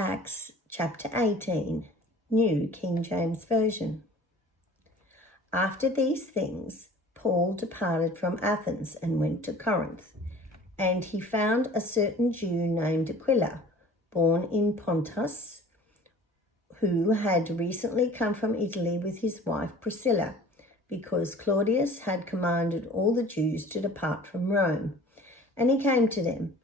Acts chapter 18, New King James Version. After these things, Paul departed from Athens and went to Corinth, and he found a certain Jew named Aquila, born in Pontus, who had recently come from Italy with his wife Priscilla, because Claudius had commanded all the Jews to depart from Rome. And he came to them.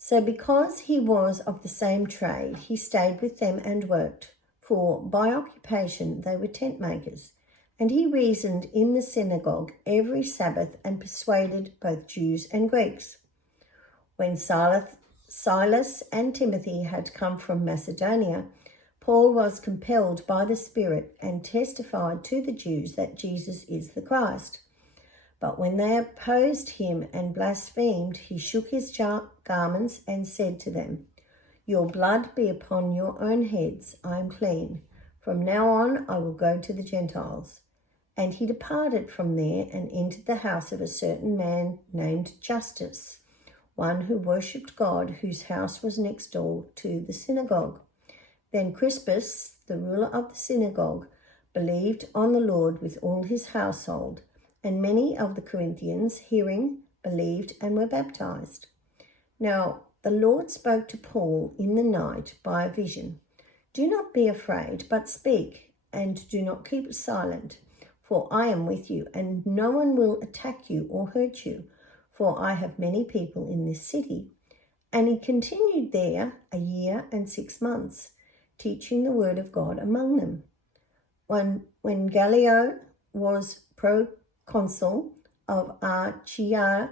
So because he was of the same trade, he stayed with them and worked, for by occupation they were tent makers. And he reasoned in the synagogue every Sabbath and persuaded both Jews and Greeks. When Silas and Timothy had come from Macedonia, Paul was compelled by the Spirit and testified to the Jews that Jesus is the Christ. But when they opposed him and blasphemed, he shook his garments and said to them, "Your blood be upon your own heads, I am clean. From now on I will go to the Gentiles." And he departed from there and entered the house of a certain man named Justus, one who worshipped God, whose house was next door to the synagogue. Then Crispus, the ruler of the synagogue, believed on the Lord with all his household, and many of the Corinthians, hearing, believed and were baptized. Now the Lord spoke to Paul in the night by a vision. "Do not be afraid, but speak, and do not keep silent, for I am with you, and no one will attack you or hurt you, for I have many people in this city." And he continued there 1 year and 6 months, teaching the word of God among them. When Gallio was proconsul of Achaia,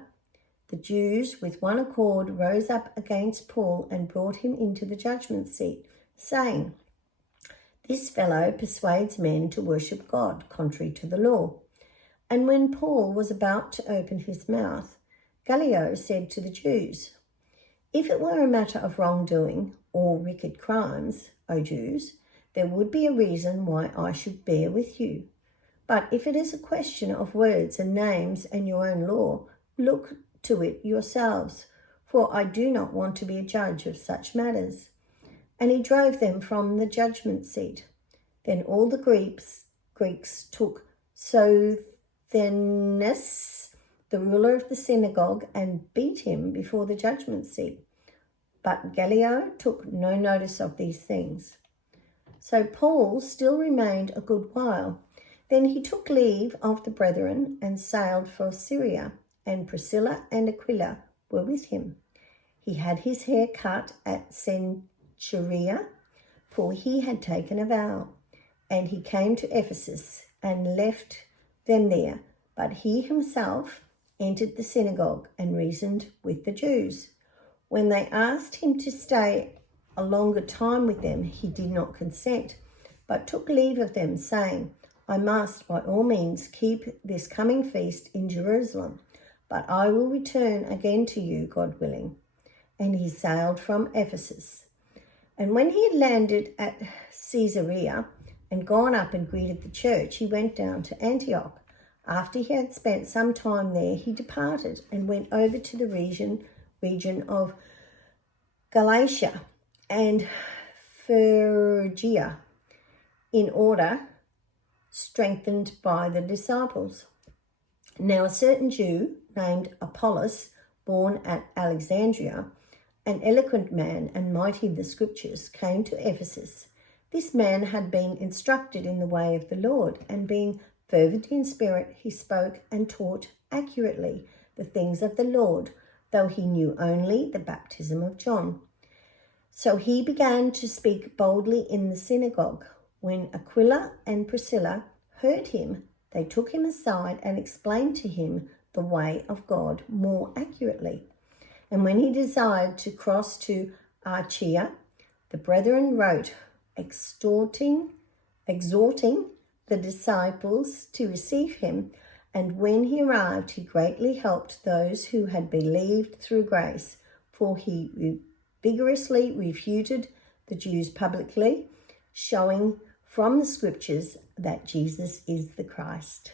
the Jews with one accord rose up against Paul and brought him into the judgment seat, saying, "This fellow persuades men to worship God contrary to the law." And when Paul was about to open his mouth, Gallio said to the Jews, "If it were a matter of wrongdoing or wicked crimes, O Jews, there would be a reason why I should bear with you. But if it is a question of words and names and your own law, look to it yourselves, for I do not want to be a judge of such matters." And he drove them from the judgment seat. Then all the Greeks took Sosthenes, the ruler of the synagogue, and beat him before the judgment seat. But Gallio took no notice of these things. So Paul still remained a good while. Then he took leave of the brethren and sailed for Syria, and Priscilla and Aquila were with him. He had his hair cut at Cenchrea, for he had taken a vow, and he came to Ephesus and left them there. But he himself entered the synagogue and reasoned with the Jews. When they asked him to stay a longer time with them, he did not consent, but took leave of them, saying, "I must by all means keep this coming feast in Jerusalem, but I will return again to you, God willing." And he sailed from Ephesus. And when he had landed at Caesarea and gone up and greeted the church, he went down to Antioch. After he had spent some time there, he departed and went over to the region of Galatia and Phrygia, in order, strengthened by the disciples. Now a certain Jew named Apollos, born at Alexandria, an eloquent man and mighty in the scriptures, came to Ephesus. This man had been instructed in the way of the Lord, and being fervent in spirit, he spoke and taught accurately the things of the Lord, though he knew only the baptism of John. So he began to speak boldly in the synagogue. When Aquila and Priscilla heard him, they took him aside and explained to him the way of God more accurately. And when he desired to cross to Achaia, the brethren wrote, exhorting the disciples to receive him. And when he arrived, he greatly helped those who had believed through grace, for he vigorously refuted the Jews publicly, showing from the scriptures that Jesus is the Christ.